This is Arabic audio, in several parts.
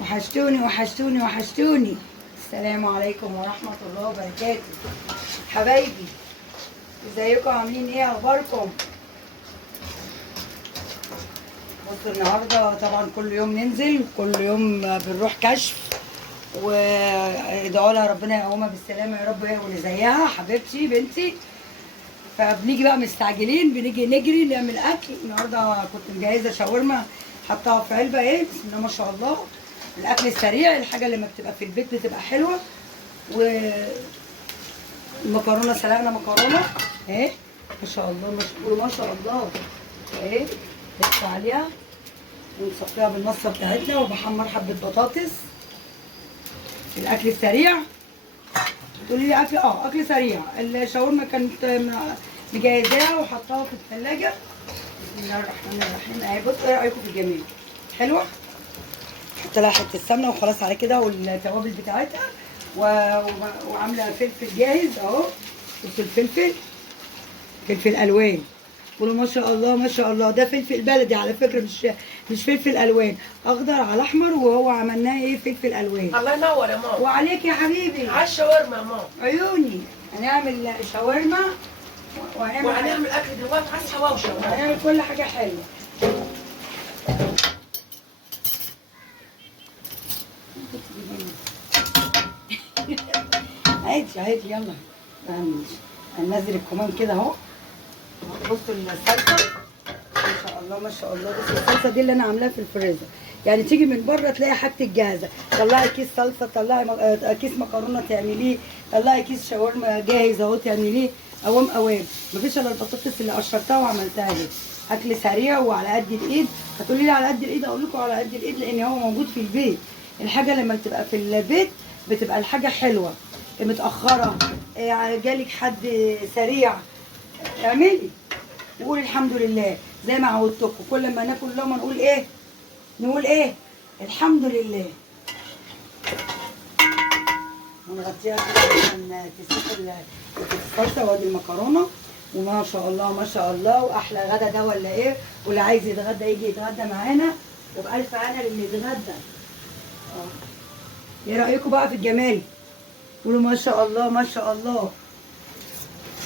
وحشتوني وحشتوني وحشتوني. السلام عليكم ورحمة الله وبركاته حبايبي، ازيكم عاملين ايه؟ اخباركم؟ بصوا النهارده طبعا كل يوم ننزل، كل يوم بنروح كشف، وادعوا لها ربنا يقومها بالسلامه يا رب، هي واللي زيها حبيبتي بنتي. فبنيجي بقى مستعجلين، بنيجي نجري نعمل اكل. النهارده كنت مجهزه شاورما حطها في علبه، ايه بسم الله ما شاء الله. الاكل السريع، الحاجه اللي لما بتبقى في البيت بتبقى حلوه. والمكرونه سلقنا مكرونه اهي ما شاء الله، ما شاء الله اهي، لف عليها ونصفيها بالمصفى بتاعتنا، وبحمر حبه بطاطس. الاكل السريع تقولي لي اكل اكل سريع. الشاورما كانت مجهزاها وحطاها في الثلاجه. بسم الله الرحمن الرحيم اهي. بصوا ايه رايكم في الجمال؟ حلوه. حط لها حته السمنه وخلاص على كده، والتوابل بتاعتها وعامله فلفل جاهز اهو. بصوا الفلفل، فلفل الوان. قولوا ما شاء الله ما شاء الله. ده فلفل بلدي على فكره، مش فلفل الوان، اخضر على احمر، وهو عملناه ايه فلفل الوان. الله ينور يا ماما. وعليك يا حبيبي. على الشاورما يا ماما. عيوني. هنعمل شاورما وهنعمل اكل دلوقتي عايز حواوشي. هنعمل كل حاجه حلوه. عادي عادي يلا. هننزل الكمام كده اهو. بصوا الصلصه ما شاء الله ما شاء الله. بصوا الصلصه دي اللي انا عاملاها في الفريزر، يعني تيجي من بره تلاقي حاجتك جاهزه. طلعي كيس صلصه، طلعي كيس مكرونه تعمليه، طلعي كيس شاورما جاهز اهو تعمليه. اوام اوام. مفيش الا البطاطس اللي قشرتها وعملتها دي. اكل سريع وعلى قد الايد. هتقولي لي على قد الايد، اقول لكم على قد الايد لان هو موجود في البيت. الحاجه لما بتبقى في البيت بتبقى الحاجه حلوه. متاخره، جالك حد سريع، اعملي وقولي الحمد لله زي ما عودتكم. كل ما ناكل لقمه نقول ايه؟ نقول ايه؟ الحمد لله. ونغطيها كده عشان تسيح الصلصه. وادي المكرونه وما شاء الله ما شاء الله. واحلى غدا ده ولا ايه؟ واللي عايز يتغدى يجي يتغدى معانا، وبألف هنا للي يتغدى. ايه رايكم بقى في الجمال؟ قولوا ما شاء الله ما شاء الله.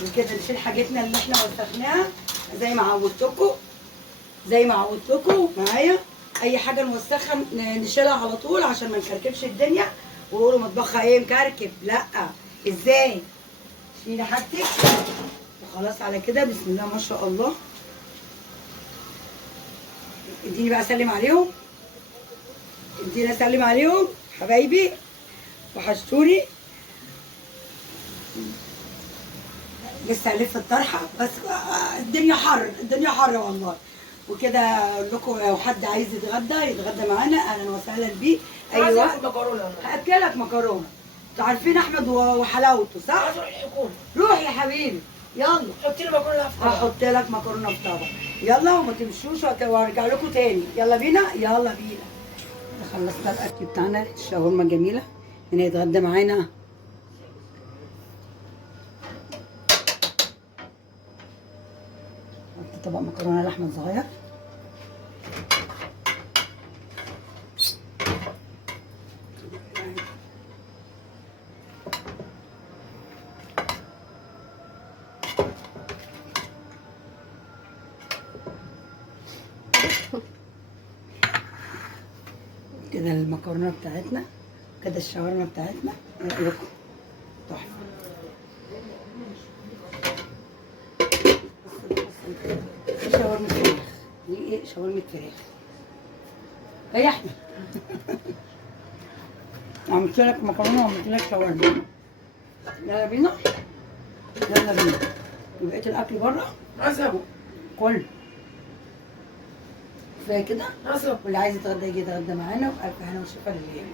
وكده نشيل حاجتنا اللي احنا وسخناها زي ما عودتكم، زي ما عودتكم معايا. اي حاجه نوسخها نشيلها على طول عشان ما نكركبش الدنيا. وقولوا مطبخها ايه مكركب؟ لا، ازاي؟ شيلي حاجتك وخلاص على كده. بسم الله ما شاء الله. اديني بقى اسلم عليهم، اديني اسلم عليهم حبايبي، وحشتوني. لسه هلف الطرحه بس. الدنيا حر، الدنيا حر والله. وكده اقول لكم لو حد عايز يتغدى معانا اهلا وسهلا بيه. عايز اكل مكرونه. هاكلك مكرونه. انتوا عارفين احمد وحلاوته صح؟ عايز اروح الحكومه. روح يا حبيبي يلا. حطي لي مكرونه في طبق. هحط لك مكرونه في طبق. يلا وما تمشوش وارجع لكم تاني. يلا بينا يلا بينا. خلصنا الاكل بتاعنا. الشاورما جميله. مين هيتغدى معانا؟ حط طبق مكرونه لاحمد صغير. كده المكرونه بتاعتنا، كده الشاورما بتاعتنا. ايه رايكم؟ تحفه. دي شاورما فراخ. دي ايه؟ شاورما فراخ. ايه يا احمد؟ عملت لك مكرونه وعملت لك شاورما. يلا بينا يلا بينا. وبقيت الاكل بره عزبه كله كفايه كده. عزبه. واللي عايز يتغدى يجي يتغدى معانا، وبألف هنا وشفا لله.